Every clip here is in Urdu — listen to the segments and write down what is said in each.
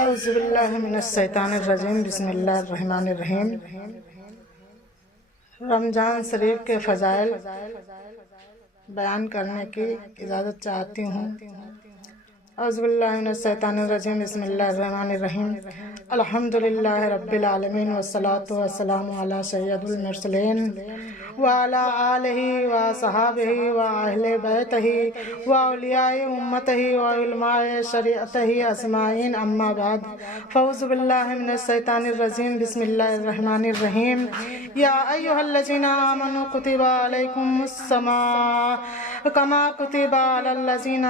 اعوذ باللہ من الشیطان الرجیم، بسم اللہ الرحمن الرحیم۔ رمضان شریف کے فضائل بیان کرنے کی اجازت چاہتی ہوں۔ اعوذ باللہ من الشیطان الرجیم، بسم اللہ الرحمن الرحیم۔ الحمدللہ رب العالمین والصلاة والسلام علی سید المرسلین وعلی آلہ وصحابہ واہل بیتہ واولیاء امتہ وعلماء شریعتہ اجمعین، اما بعد فاعوذ باللہ من الشیطان الرجیم، بسم اللہ الرحمن الرحیم۔ یا ایھا الذین آمنوا کتب علیکم الصیام کما کتب علی الذین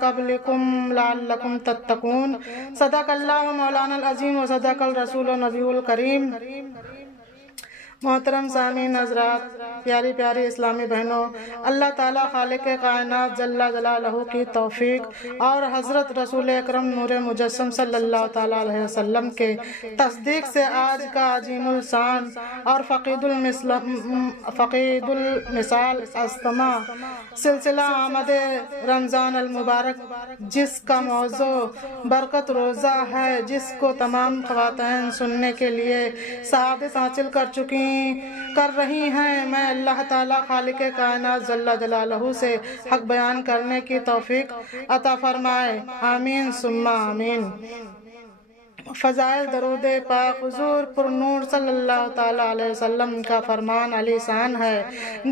قبلکم لعلکم تتقون۔ صدق اللہ مولانا العظیم و صدق الرسول النبی الکریم۔ محترم سامعین حضرات، پیاری پیاری اسلامی بہنوں، اللہ تعالیٰ خالق کائنات جل جلالہ کی توفیق اور حضرت رسول اکرم نور مجسم صلی اللہ تعالیٰ علیہ وسلم کے تصدیق سے آج کا عظیم الشان اور فقید المثال اجتماع سلسلہ آمد رمضان المبارک، جس کا موضوع برکت روزہ ہے، جس کو تمام خواتین سننے کے لیے سعادت حاصل کر رہی ہیں، میں اللہ تعالیٰ خالق کائنات جل جلالہ سے حق بیان کرنے کی توفیق عطا فرمائے، آمین ثم آمین۔ فضائل درود پاک حضور پر نور صلی اللہ تعالیٰ علیہ وسلم کا فرمان علی شان ہے،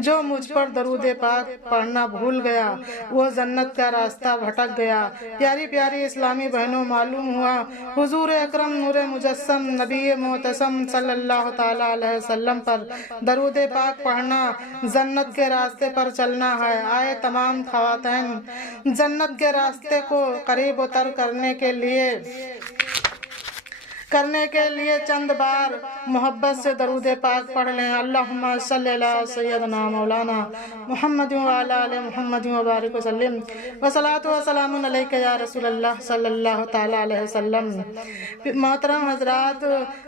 جو مجھ پر درود پاک پڑھنا بھول گیا وہ جنت کا راستہ بھٹک گیا۔ پیاری پیاری اسلامی بہنوں، معلوم ہوا حضور اکرم نور مجسم نبی معتصم صلی اللہ تعالیٰ علیہ وسلم پر درود پاک پڑھنا جنت کے راستے پر چلنا ہے۔ آئے تمام خواتین جنت کے راستے کو قریب و تر کرنے کے لیے چند بار محبت سے درود پاک پڑھ لیں۔ اللہم صلی علی سیدنا مولانا محمد وعلی آل محمد وبارک وسلم والصلاۃ والسلام علیک یا رسول اللہ صلی اللہ تعالیٰ علیہ وسلم۔ محترم حضرات،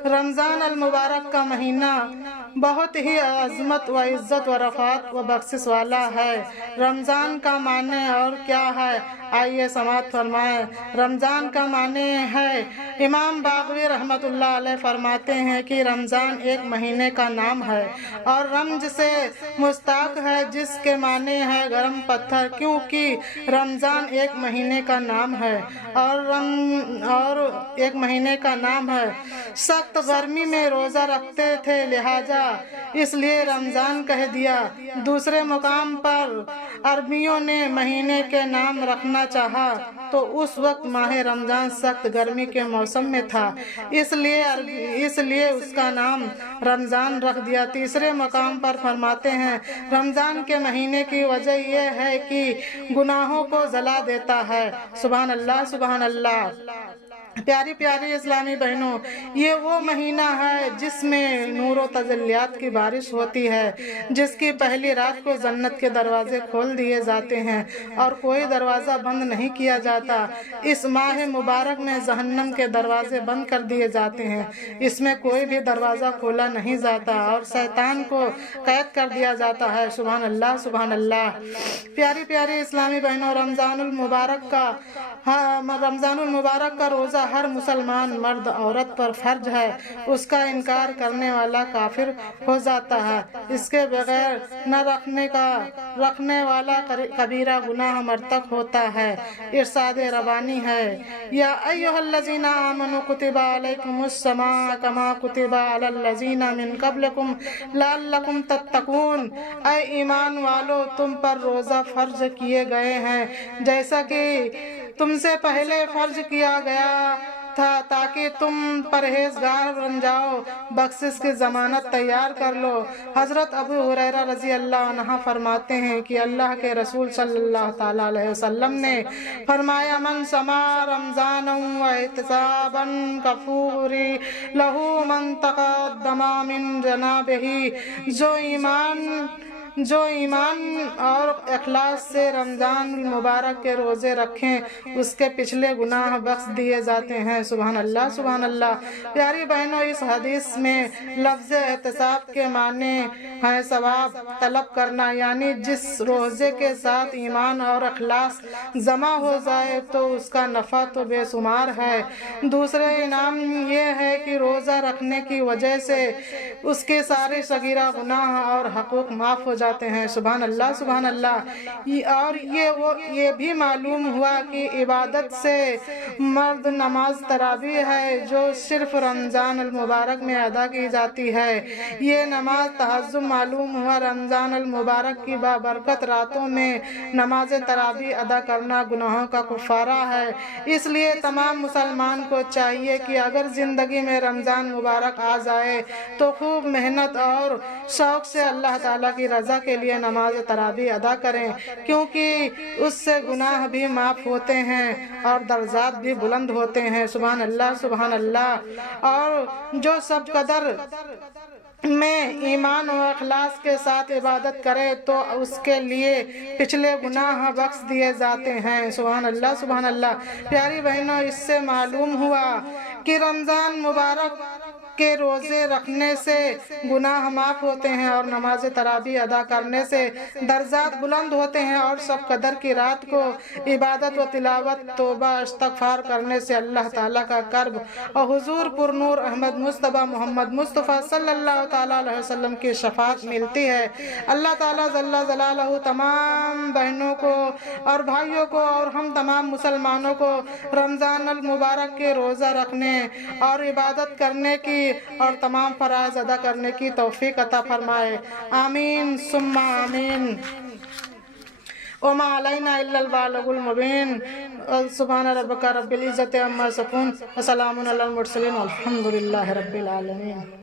رمضان المبارک کا مہینہ بہت ہی عظمت و عزت و رفعت و بخشش والا ہے۔ رمضان کا معنی اور کیا ہے، آئیے سماعت فرمائیں۔ رمضان کا معنی ہے، امام باغوی رحمت اللہ علیہ فرماتے ہیں کہ رمضان ایک مہینے کا نام ہے اور رمض سے مشتق ہے، جس کے معنی ہے گرم پتھر، کیونکہ رمضان ایک مہینے کا نام ہے اور ایک مہینے کا نام ہے۔ سخت گرمی میں روزہ رکھتے تھے، لہٰذا اس لیے رمضان کہہ دیا۔ دوسرے مقام پر عربیوں نے مہینے کے نام رکھنا چاہا تو اس وقت ماہ رمضان سخت گرمی کے موسم میں تھا، اس لیے اس کا نام رمضان رکھ دیا۔ تیسرے مقام پر فرماتے ہیں، رمضان کے مہینے کی وجہ یہ ہے کہ گناہوں کو جلا دیتا ہے۔ سبحان اللہ، سبحان اللہ۔ پیاری پیاری اسلامی بہنوں، یہ وہ مہینہ ہے جس میں نور و تجلیات کی بارش ہوتی ہے، جس کی پہلی رات کو جنت کے دروازے کھول دیے جاتے ہیں اور کوئی دروازہ بند نہیں کیا جاتا۔ اس ماہ مبارک میں جہنم کے دروازے بند کر دیے جاتے ہیں، اس میں کوئی بھی دروازہ کھولا نہیں جاتا اور شیطان کو قید کر دیا جاتا ہے۔ سبحان اللہ، سبحان اللہ۔ پیاری پیاری اسلامی بہنوں، رمضان المبارک کا روزہ ہر مسلمان مرد عورت پر فرض ہے۔ اس کا انکار کرنے والا کافر ہو جاتا ہے۔ اس کے بغیر نہ رکھنے والا کبیرہ گناہ مرتکب ہوتا ہے۔ ارشاد ربانی ہے، یا ایھا الذین آمنوا کتب علیکم الصیام کما کتب علی الذین من قبلکم لعلکم تتقون۔ اے ایمان والو، تم پر روزہ فرض کیے گئے ہیں جیسا کہ تم سے پہلے فرض کیا گیا تھا، تاکہ تم پرہیزگار بن جاؤ، بخشش کی ضمانت تیار کر لو۔ حضرت ابو ہریرہ رضی اللہ عنہ فرماتے ہیں کہ اللہ کے رسول صلی اللہ تعالیٰ علیہ وسلم نے فرمایا، من صام رمضانا واحتسابا غفر لہ ما تقدم من ذنبہ۔ جو ایمان جو ایمان اور اخلاص سے رمضان المبارک کے روزے رکھیں اس کے پچھلے گناہ بخش دیے جاتے ہیں۔ سبحان اللہ، سبحان اللہ۔ پیاری بہنوں، اس حدیث میں لفظ احتساب کے معنی ہے ثواب طلب کرنا، یعنی جس روزے کے ساتھ ایمان اور اخلاص جمع ہو جائے تو اس کا نفع تو بے شمار ہے۔ دوسرے انعام یہ ہے کہ روزہ رکھنے کی وجہ سے اس کے سارے صغیرہ گناہ اور حقوق معاف ہو جاتے ہیں۔ سبحان اللہ، سبحان اللہ۔ اور یہ بھی معلوم ہوا کہ عبادت سے مرد نماز تراویح ہے جو صرف رمضان المبارک میں ادا کی جاتی ہے۔ یہ نماز تہجد معلوم ہوا رمضان المبارک کی بابرکت راتوں میں نماز تراویح ادا کرنا گناہوں کا کفارہ ہے۔ اس لیے تمام مسلمان کو چاہیے کہ اگر زندگی میں رمضان مبارک آ جائے تو خوب محنت اور شوق سے اللہ تعالیٰ کی رضا کے لیے نماز تراویح ادا کریں، کیونکہ اس سے گناہ بھی معاف ہوتے ہیں اور درجات بھی بلند ہوتے ہیں۔ سبحان اللہ، سبحان اللہ۔ اور جو سب قدر میں ایمان و اخلاص کے ساتھ عبادت کرے تو اس کے لیے پچھلے گناہ بخش دیے جاتے ہیں۔ سبحان اللہ، سبحان اللہ۔ پیاری بہنوں، اس سے معلوم ہوا کہ رمضان مبارک کے روزے رکھنے سے گناہ معاف ہوتے ہیں اور نماز تراویح ادا کرنے سے درجات بلند ہوتے ہیں، اور سب قدر کی رات کو عبادت و تلاوت، توبہ، استغفار کرنے سے اللہ تعالیٰ کا قرب اور حضور پر نور احمد مصطفیٰ محمد مصطفیٰ صلی اللہ تعالیٰ علیہ وسلم کی شفاعت ملتی ہے۔ اللہ تعالیٰ جل جلالہ تمام بہنوں کو اور بھائیوں کو اور ہم تمام مسلمانوں کو رمضان المبارک کے روزہ رکھنے اور عبادت کرنے کی اور تمام فرائض ادا کرنے کی توفیق عطا فرمائے۔ آمین ثم آمین۔ وما علینا الا البلاغ المبین۔ سبحان ربک رب العزۃ عما یصفون وسلام علی المرسلین والحمد للہ رب العالمین۔